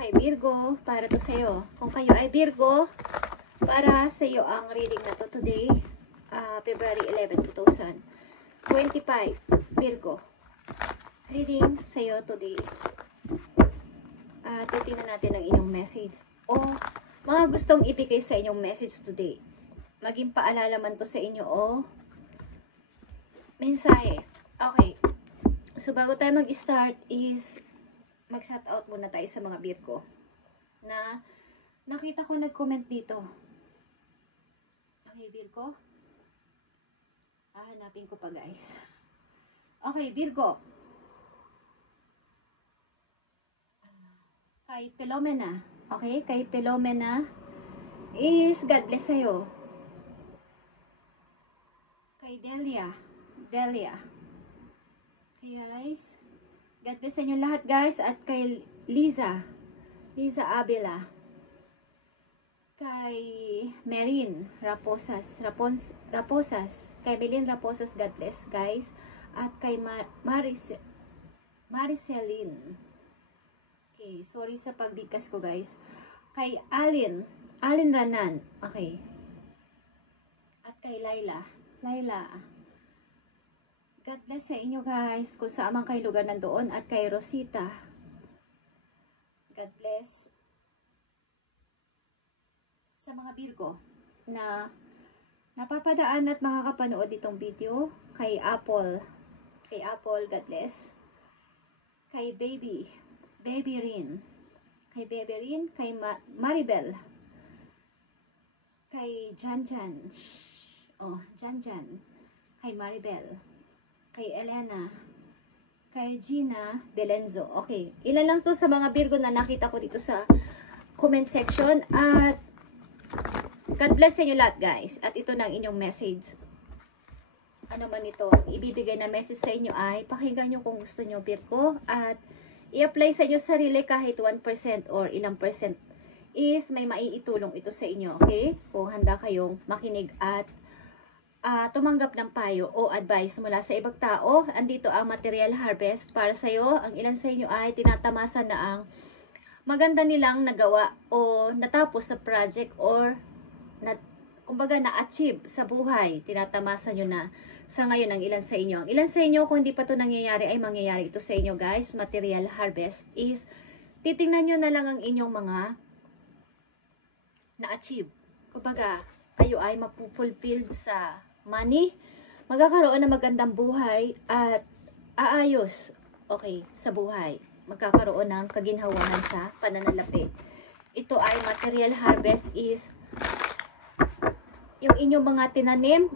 Okay, Virgo, para to sa'yo. Kung kayo ay Virgo, para sa'yo ang reading na to today, February 11, 2025. Virgo, reading sa'yo today. Titingnan natin ang inyong message o mga gustong ibigay sa inyong message today. Maging paalala man to sa inyo o mensahe. Okay. So, bago tayo mag-start is mag-shout out muna tayo sa mga Virgo na nakita ko nag-comment dito. Okay, Virgo. Hanapin ko pa, guys. Okay, Virgo. Kay Philomena. Okay, kay Philomena is God bless sa'yo. Kay Delia. Okay, guys. God bless sa inyo lahat, guys. At kay Liza Abela. Kay Merin Raposas. Kay Melin Raposas, God bless, guys. At kay Mariceline. Okay, sorry sa pagbigkas ko, guys. Kay Alin Ranan. Okay. At kay Laila. God bless sa inyo, guys, kung saan man kayo lugar nandoon. At kay Rosita, God bless sa mga Virgo na napapadaan at makakapanood itong video. Kay Apple, God bless. Kay Baby Rin, kay Maribel, kay Jan, kay Maribel, kay Elena, kay Gina Belenzo. Okay, ilan lang to sa mga Virgo na nakita ko dito sa comment section. At God bless sa inyo lahat, guys. At ito na ang inyong message. Ano man ito, ibibigay na message sa inyo ay pakinggan nyo kung gusto nyo, Virgo. At i-apply sa inyo sarili kahit 1% or ilang percent is may maiitulong ito sa inyo. Okay? Kung handa kayong makinig at tumanggap ng payo o advice mula sa ibang tao, andito ang material harvest para sa iyo. Ang ilan sa inyo ay tinatamasa na ang maganda nilang nagawa o natapos sa project or kumbaga na-achieve sa buhay. Tinatamasa nyo na sa ngayon ang ilan sa inyo. Ang ilan sa inyo, kung hindi pa ito nangyayari, ay mangyayari ito sa inyo, guys. Material harvest is titingnan nyo na lang ang inyong mga na-achieve. Kumbaga, kayo ay mapufulfilled sa money, magkakaroon ng magandang buhay at aayos, okay, sa buhay. Magkakaroon ng kaginhawahan sa pananalapi. Ito ay material harvest is yung inyong mga tinanim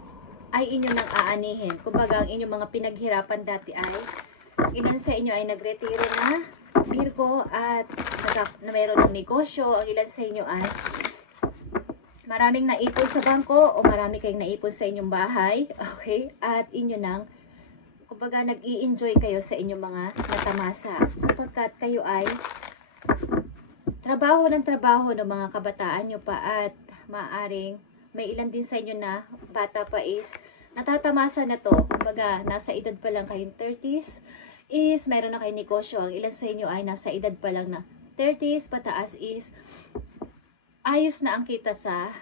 ay inyo nang aanihin. Kumbaga, ang inyong mga pinaghirapan dati ay ilan sa inyo ay nagretiro na, Virgo, at na mayroon ng negosyo. Ang ilan sa inyo ay maraming naipon sa bangko o marami kayong naipon sa inyong bahay. Okay? At inyo nang, kumbaga, nag-i-enjoy kayo sa inyong mga natamasa. Sapagkat kayo ay trabaho ng mga kabataan nyo pa at maaring may ilan din sa inyo na bata pa is natatamasa na to. Kumbaga, nasa edad pa lang kayong 30s is mayroon na kayong negosyo. Ang ilan sa inyo ay nasa edad pa lang na 30s pataas is ayos na ang kita sa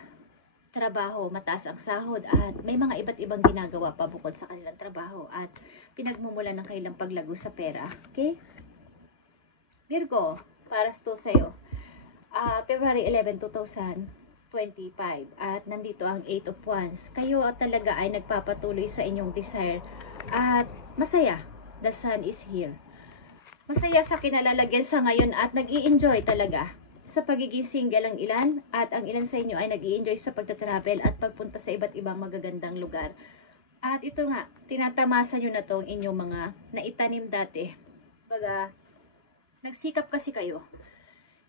trabaho, mataas ang sahod at may mga iba't ibang ginagawa pa bukod sa kanilang trabaho at pinagmumulan ng kanilang paglago sa pera. Okay? Virgo, para to sa'yo. February 11, 2025 at nandito ang 8 of Wands. Kayo talaga ay nagpapatuloy sa inyong desire at masaya. The sun is here. Masaya sa kinalalagyan sa ngayon at nag-i-enjoy talaga sa pagiging single ang ilan at ang ilan sa inyo ay nag-i-enjoy sa pagta-travel at pagpunta sa iba't ibang magagandang lugar. At ito nga, tinatamasa nyo na itong inyong mga naitanim dati. Baga, nagsikap kasi kayo.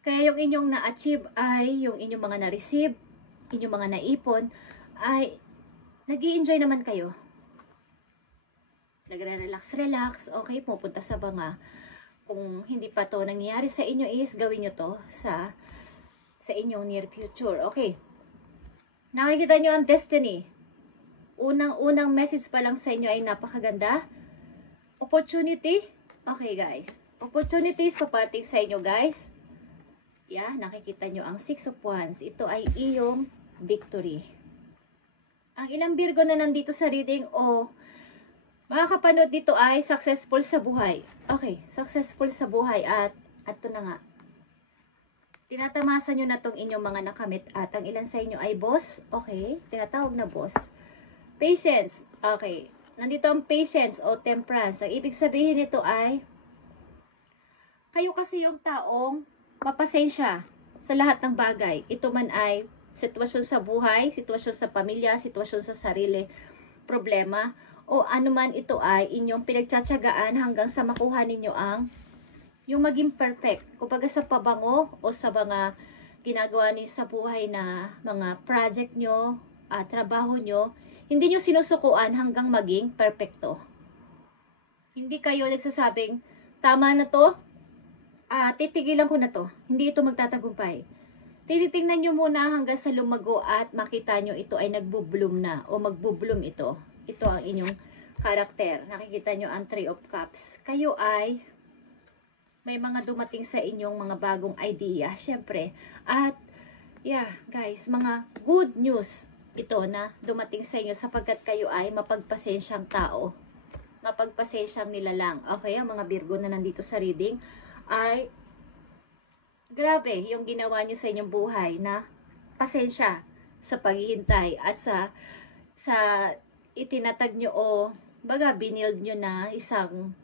Kaya yung inyong na-achieve ay yung inyong mga na-receive, inyong mga naipon, ay nag-i-enjoy naman kayo. Nagre-relax, okay, pupunta sa banga. Kung hindi pa to nangyayari sa inyo is gawin nyo to sa inyong near future. Okay. Nakikita nyo ang destiny. Unang message pa lang sa inyo ay napakaganda. Opportunity. Okay, guys. Opportunities paparating sa inyo, guys. Yeah, nakikita nyo ang 6 of Wands. Ito ay iyong victory. Ang ilang Virgo na nandito sa reading o makakapanood dito ay successful sa buhay. Okay, successful sa buhay at ito na nga. Tinatamasan nyo na tong inyong mga nakamit at ang ilan sa inyo ay boss. Okay, tinatawag na boss. Patience. Okay, nandito ang patience o temperance. Ang ibig sabihin nito ay kayo kasi yung taong mapasensya sa lahat ng bagay. Ito man ay sitwasyon sa buhay, sitwasyon sa pamilya, sitwasyon sa sarili, problema, o anuman ito ay inyong pinagtsatsagaan hanggang sa makuha ninyo ang yung maging perfect. Kumbaga sa pabango o sa mga ginagawa niyo sa buhay na mga project nyo, trabaho nyo, hindi nyo sinusukuan hanggang maging perfecto. Hindi kayo nagsasabing, tama na to, titigilan ko na to. Hindi ito magtatagumpay. Tinitingnan nyo muna hanggang sa lumago at makita nyo ito ay nagbo-bloom na o magbo-bloom ito. Ito ang inyong karakter. Nakikita nyo ang 3 of Cups. Kayo ay may mga dumating sa inyong mga bagong idea, syempre. At, yeah, guys, mga good news ito na dumating sa inyo sapagkat kayo ay mapagpasensyang tao. Mapagpasensyang nilalang. Okay, ang mga Virgo na nandito sa reading ay grabe yung ginawa nyo sa inyong buhay na pasensya sa paghihintay at sa itinatag nyo o baga binild nyo na isang,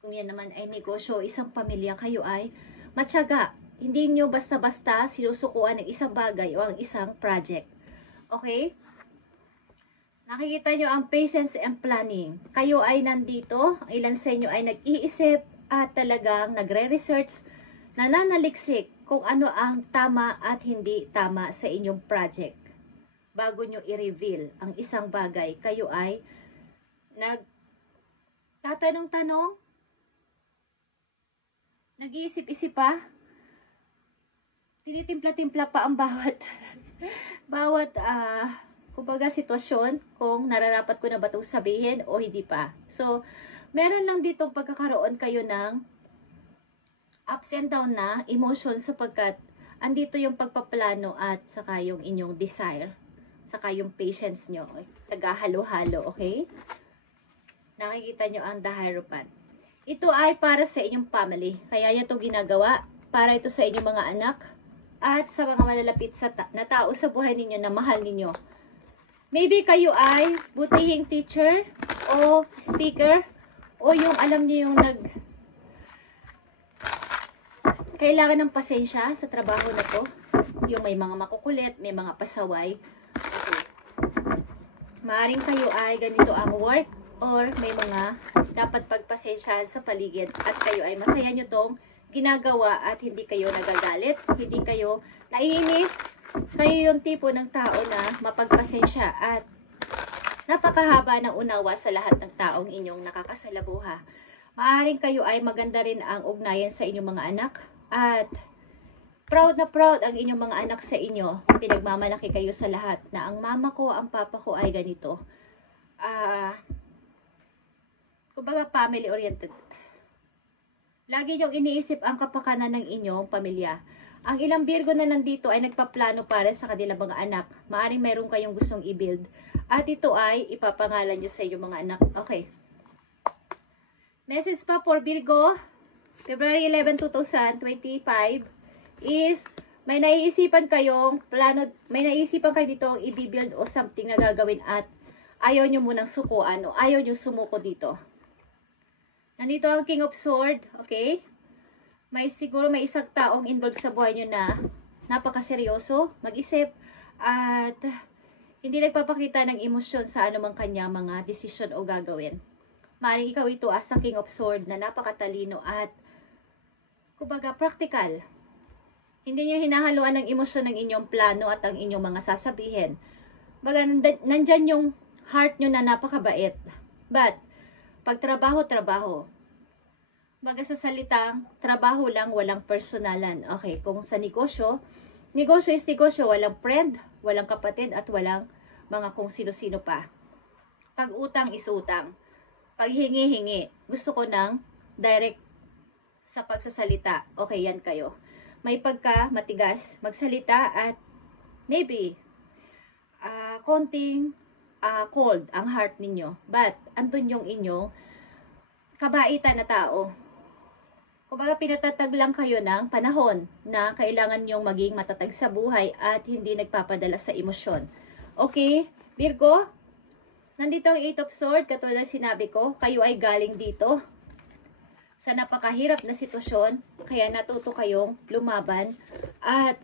kung yan naman ay negosyo, isang pamilya, kayo ay matyaga. Hindi nyo basta-basta sinusukuan ng isang bagay o ang isang project. Okay? Nakikita nyo ang patience and planning. Kayo ay nandito, ang ilan sa inyo ay nag-iisip at talagang nagre-research, nananaliksik kung ano ang tama at hindi tama sa inyong project. Bago nyo i-reveal ang isang bagay, kayo ay nagtatanong-tanong, nag-iisip-isip pa, tinitimpla-timpla pa ang bawat kumbaga sitwasyon kung nararapat ko na ba itong sabihin o hindi pa. So, meron lang ditong pagkakaroon kayo ng ups and down na emotion sapagkat andito yung pagpaplano at saka yung inyong desire, saka yung patience nyo. Tagahalo-halo, okay? Nakikita nyo ang The Hierophant. Ito ay para sa inyong family. Kaya nyo ito ginagawa. Para ito sa inyong mga anak at sa mga malalapit na tao sa buhay ninyo na mahal ninyo. Maybe kayo ay butihing teacher o speaker o yung alam niyo yung kailangan ng pasensya sa trabaho na to. Yung may mga makukulit, may mga pasaway. Okay. Maaring kayo ay ganito ang work or may mga dapat pagpasensyahan sa paligid at kayo ay masaya nyo tong ginagawa at hindi kayo nagagalit, hindi kayo naiinis. Kayo yung tipo ng tao na mapagpasensya at napakahaba ng unawa sa lahat ng taong inyong nakakasalamuha. Maaring kayo ay maganda rin ang ugnayan sa inyong mga anak at proud na proud ang inyong mga anak sa inyo. Pinagmamalaki kayo sa lahat na ang mama ko, ang papa ko ay ganito. Kumbaga family oriented. Lagi niyong iniisip ang kapakanan ng inyong pamilya. Ang ilang Virgo na nandito ay nagpaplano para sa kanilang mga anak. Maaring mayroon kayong gustong i-build. At ito ay ipapangalan nyo sa inyong mga anak. Okay. Message pa for Virgo, February 11, 2025 is may naiisipan kayong plano, may naiisipan kayo dito i-build o something na gagawin at ayaw nyo munang sukuan o ayaw nyo sumuko dito. Nandito ang King of Swords, okay? Siguro may isang taong involved sa buhay nyo na napakaseryoso, mag-isip, at hindi nagpapakita ng emosyon sa anumang kanya mga desisyon o gagawin. Maaaring ikaw ito as a King of Swords na napakatalino at kumbaga practical. Hindi nyo hinahaluan ng emosyon ng inyong plano at ang inyong mga sasabihin. Baga, nandyan yung heart nyo na napakabait. But, pag trabaho. Baga sa salitang, trabaho lang, walang personalan. Okay, kung sa negosyo is negosyo, walang friend, walang kapatid, at walang mga kung sino-sino pa. Pag utang is utang. Pag hingi-hingi, gusto ko ng direct sa pagsasalita. Okay, yan kayo. may pagka matigas magsalita at maybe konting cold ang heart ninyo. But andun yung inyong kabaitan na tao. Kumbaga pinatatag lang kayo ng panahon na kailangan nyong maging matatag sa buhay at hindi nagpapadala sa emosyon. Okay, Virgo? Nandito ang 8 of Swords, katulad ng sinabi ko, kayo ay galing dito sa napakahirap na sitwasyon, kaya natuto kayong lumaban at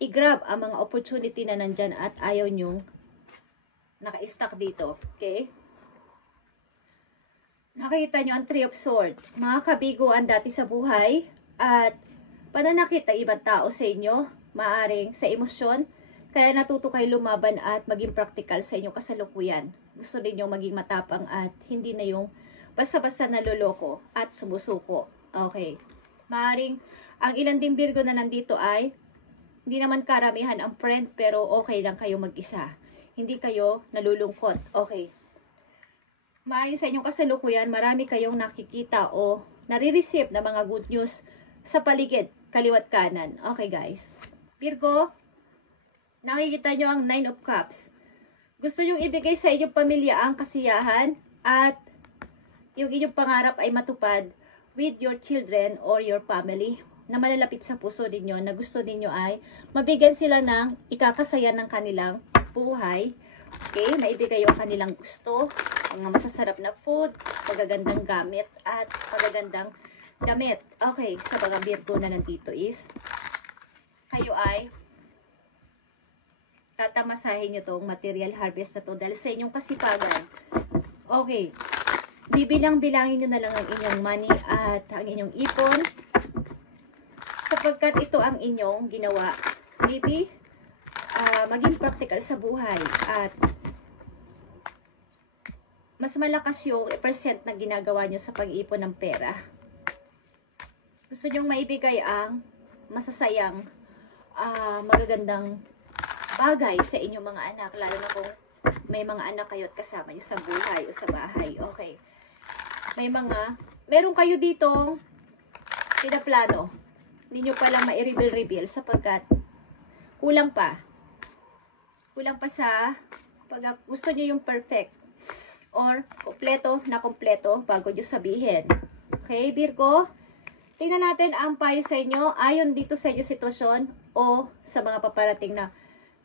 i-grab ang mga opportunity na nandyan at ayaw nyong naka-stuck dito. Okay? Nakita nyo ang 3 of Swords, mga kabiguan dati sa buhay at pananakit ng ibang tao sa inyo, maaring sa emosyon, kaya natuto kayo lumaban at maging practical sa inyong kasalukuyan. Gusto niyo maging matapang at hindi na yung basta-basta naloloko at sumusuko. Okay. Maaring ang ilan ding Virgo na nandito ay hindi naman karamihan ang friend pero okay lang kayo mag-isa. Hindi kayo nalulungkot. Okay. Maaring sa inyong kasalukuyan, marami kayong nakikita o nare-receive na mga good news sa paligid, kaliwat kanan. Okay guys. Virgo, nakikita nyo ang 9 of Cups. Gusto nyong ibigay sa inyong pamilya ang kasiyahan at yung inyong pangarap ay matupad with your children or your family na malalapit sa puso ninyo na gusto ninyo ay mabigyan sila ng ikakasaya ng kanilang buhay. Okay, maibigay yung kanilang gusto, mga masasarap na food, magagandang gamit at magagandang gamit. Okay, sa mga Virgo na nandito is kayo ay tatamasahin nyo tong material harvest na to dahil sa inyong kasipagan. Okay. Bibilang-bilangin nyo na lang ang inyong money at ang inyong ipon sapagkat ito ang inyong ginawa. Maybe, maging practical sa buhay at mas malakas yung percent na ginagawa nyo sa pag-ipon ng pera. Gusto nyong maibigay ang masasayang, magagandang bagay sa inyong mga anak, lalo na kung may mga anak kayo at kasama nyo sa buhay o sa bahay. Okay. Meron kayo ditong pinaplano. Hindi nyo palang ma-reveal sapagkat kulang pa. Kulang pa sa pag gusto nyo yung perfect or kompleto na kompleto bago nyo sabihin. Okay, Virgo? Tingnan natin ang payo sa inyo ayon dito sa inyong sitwasyon o sa mga paparating na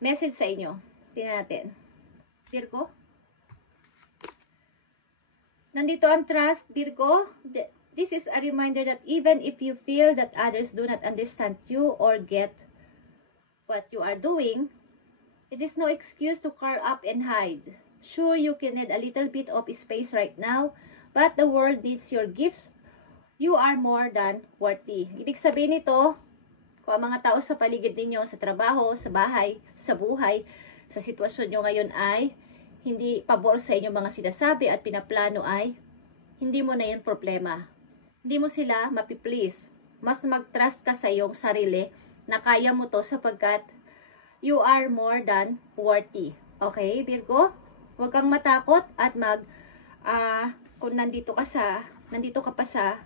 message sa inyo. Tingnan natin. Virgo? Nandito ang trust, Virgo. This is a reminder that even if you feel that others do not understand you or get what you are doing, it is no excuse to curl up and hide. Sure, you can need a little bit of space right now, but the world needs your gifts. You are more than worthy. Ibig sabihin nito, kung ang mga tao sa paligid ninyo, sa trabaho, sa bahay, sa buhay, sa sitwasyon nyo ngayon ay hindi pabor sa inyong mga sinasabi at pinaplano ay hindi mo na yun problema. Hindi mo sila mapiplease. Mas mag-trust ka sa iyong sarili na kaya mo to sapagkat you are more than worthy. Okay, Virgo? Huwag kang matakot at kung nandito ka pa sa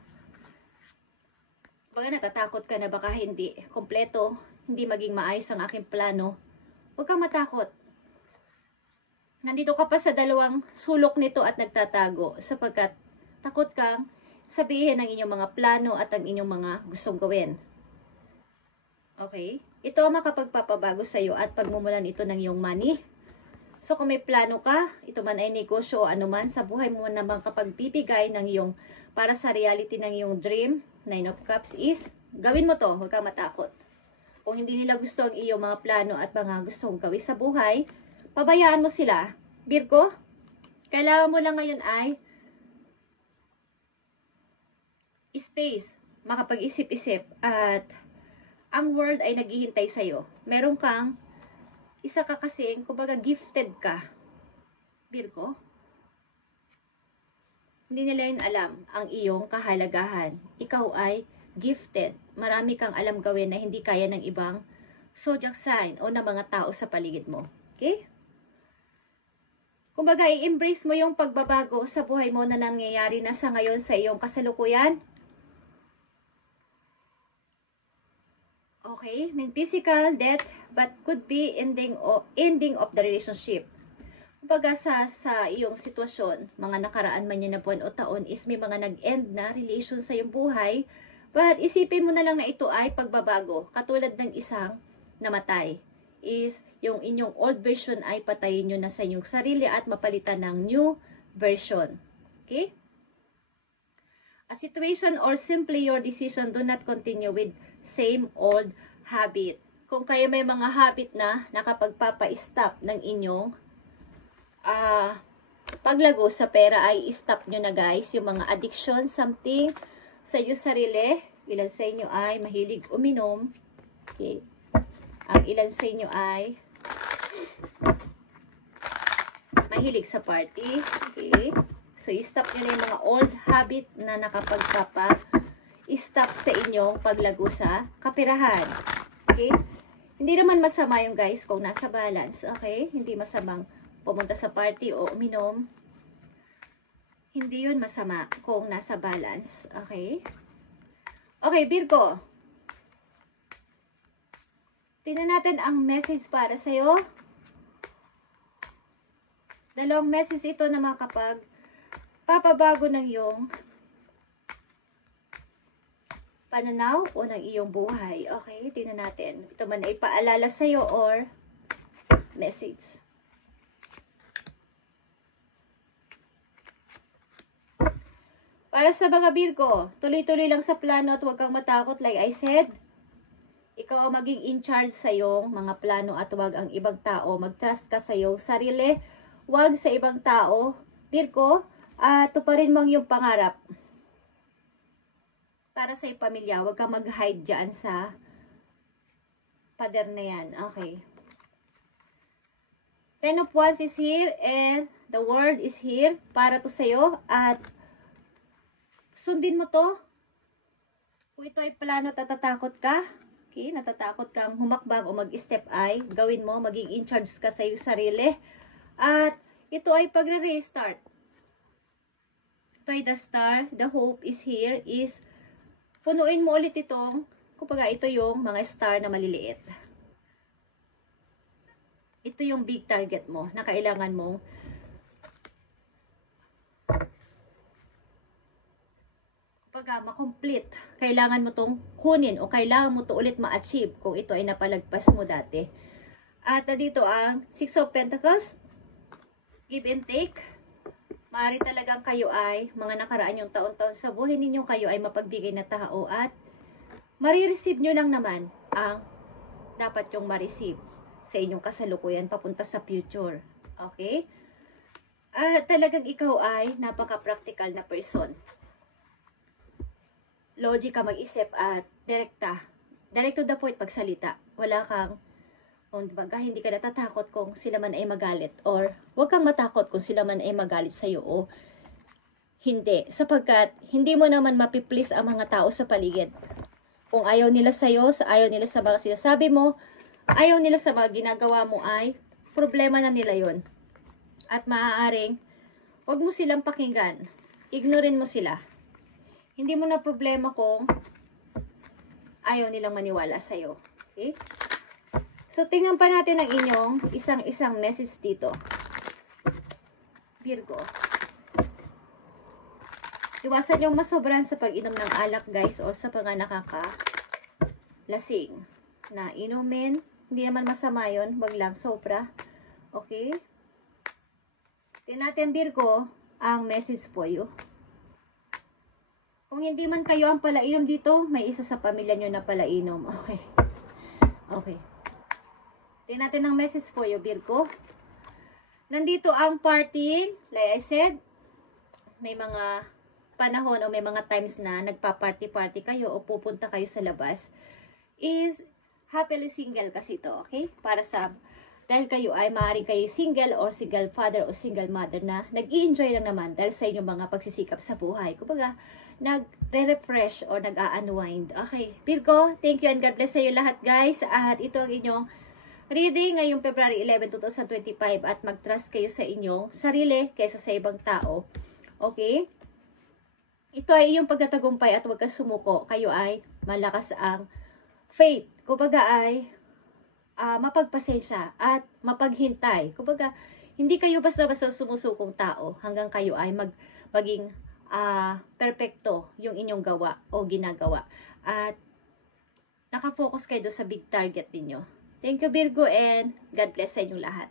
baga natatakot ka na baka hindi kompleto, hindi maging maayos ang aking plano, huwag kang matakot. Nandito ka pa sa dalawang sulok nito at nagtatago sapagkat takot kang sabihin ang inyong mga plano at ang inyong mga gustong gawin. Okay? Ito ang makapagpapabago sa iyo at pagmumulan ito ng iyong money. So kung may plano ka, ito man ay negosyo o anuman sa buhay mo na makapagbibigay ng iyong para sa reality ng iyong dream, 9 of Cups is, gawin mo to, huwag kang matakot. Kung hindi nila gusto ang iyong mga plano at mga gustong gawin sa buhay, pabayaan mo sila. Virgo, kailangan mo lang ngayon ay space, makapag-isip-isip at ang world ay naghihintay sa'yo. Meron kang isa ka kasing, kumbaga gifted ka. Virgo, hindi nila yun alam ang iyong kahalagahan. Ikaw ay gifted. Marami kang alam gawin na hindi kaya ng ibang zodiac sign o ng mga tao sa paligid mo. Okay? Kumbaga, i-embrace mo yung pagbabago sa buhay mo na nangyayari na sa ngayon sa iyong kasalukuyan. Okay? May physical death, but could be ending of the relationship. Kumbaga sa iyong sitwasyon, mga nakaraan man yan na buwan o taon, is may mga nag-end na relation sa iyong buhay, but isipin mo na lang na ito ay pagbabago. Katulad ng isang namatay, is yung inyong old version ay patayin nyo na sa inyong sarili at mapalitan ng new version. Okay? A situation or simply your decision, do not continue with same old habit. Kung kayo may mga habit na nakapagpapa-stop ng inyong paglago sa pera, ay stop nyo na guys. Yung mga addiction, something sa iyo sarili. Ilan sa inyo ay mahilig uminom. Okay. Ang ilan sa inyo ay mahilig sa party. Okay. So, stop nyo na yung mga old habit na nakapagpapa-stop sa inyong paglago sa kapirahan. Okay. Hindi naman masama yung guys kung nasa balance. Okay. Hindi masamang pumunta sa party o uminom. Hindi yun masama kung nasa balance. Okay? Okay, Virgo. Tingnan natin ang message para sa'yo. Dalawang message ito na papabago ng iyong pananaw o ng iyong buhay. Okay, tingnan natin. Ito man ay paalala sa'yo or message. Para sa mga Virgo, tuloy-tuloy lang sa plano at huwag kang matakot. Like I said, ikaw ang maging in charge sa iyong mga plano at huwag ang ibang tao. Mag-trust ka sa iyong sarili, huwag sa ibang tao. Virgo, tuparin mo ang iyong pangarap. Para sa iyong pamilya, huwag kang mag-hide dyan sa pader na yan. Okay. Ten of Wands is here and the World is here para to sa'yo at sundin mo to. Kung ito ay plano at natatakot ka, okay, natatakot kang humakbang o mag-step ay, gawin mo, maging in charge ka sa iyong sarili. At ito ay pagre-restart. Ito ay the star, the hope is here, is punuin mo ulit itong, kumbaga ito yung mga star na maliliit. Ito yung big target mo na kailangan mong ma-complete. Kailangan mo tong kunin o kailangan mo to ulit ma-achieve kung ito ay napalagpas mo dati. At dito ang Six of Pentacles, give and take. Maaari talagang kayo ay mga nakaraan yung taon-taon sa buhay ninyo, kayo ay mapagbigay na tao at marireceive nyo lang naman ang dapat yung ma-receive sa inyong kasalukuyan papunta sa future. Okay? At talagang ikaw ay napaka-practical na person. Logic ka mag-isip at direkta. Direct to the point pagsalita. Wala kang, kung baga, hindi ka natatakot kung sila man ay magalit. Or, huwag kang matakot kung sila man ay magalit sa'yo o hindi. Sapagkat, hindi mo naman mapiplease ang mga tao sa paligid. Kung ayaw nila sa'yo, ayaw nila sa mga sinasabi mo, ayaw nila sa mga ginagawa mo ay, problema na nila yon. At maaaring, huwag mo silang pakinggan. Ignorin mo sila. Hindi mo na problema kung ayaw nilang maniwala sa'yo. Okay? So, tingnan pa natin ang inyong isang message dito. Virgo. Iwasan yung masobran sa pag-inom ng alak, guys, o sa mga nakakalasing na inumin. Hindi naman masama yun. Wag lang sobra. Okay? Tingnan natin, Virgo, ang message for you. Kung hindi man kayo ang palainom dito, may isa sa pamilya nyo na palainom. Okay. Okay. Tingnan natin ang message for you, Virgo. Nandito ang partying. Like I said, may mga panahon o may mga times na nagpa-party-party kayo o pupunta kayo sa labas. Is happily single kasi ito, okay? Para sa, dahil kayo ay maaaring kayo single or single father o single mother na nag-i-enjoy lang naman dahil sa inyong mga pagsisikap sa buhay. Kumbaga, nag-refresh or nag-unwind. Okay, Virgo, thank you and God bless sa iyo lahat, guys. At ito ang inyong reading ngayong February 11, 2025 at mag-trust kayo sa inyong sarili kaysa sa ibang tao. Okay? Ito ay iyong pagtatagumpay at huwag kang sumuko. Kayo ay malakas ang faith. kumbaga ay mapagpasensya at mapaghintay. Kumbaga, hindi kayo basta-basta sumusukong tao hanggang kayo ay maging perpekto yung inyong gawa o ginagawa. At nakafocus kayo doon sa big target ninyo. Thank you, Virgo, and God bless sa inyong lahat.